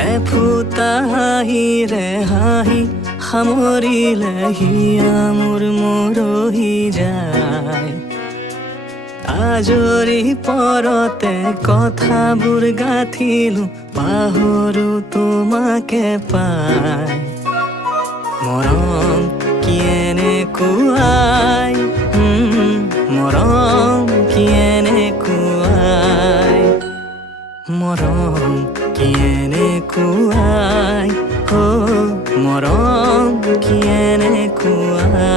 এফুটা হাঁহিৰে হাঁহি সামৰিলে হিয়া মোৰ মৰহি যায়। আজৰি পৰতে কথাবোৰ গাঁঠিলো পাহৰো তোমাকে পাই। মৰম কি এনেকুৱাই, মৰম কি এনেকুৱাই, মৰম কি এনেকুৱাই, মৰম কি এনেকুৱাই।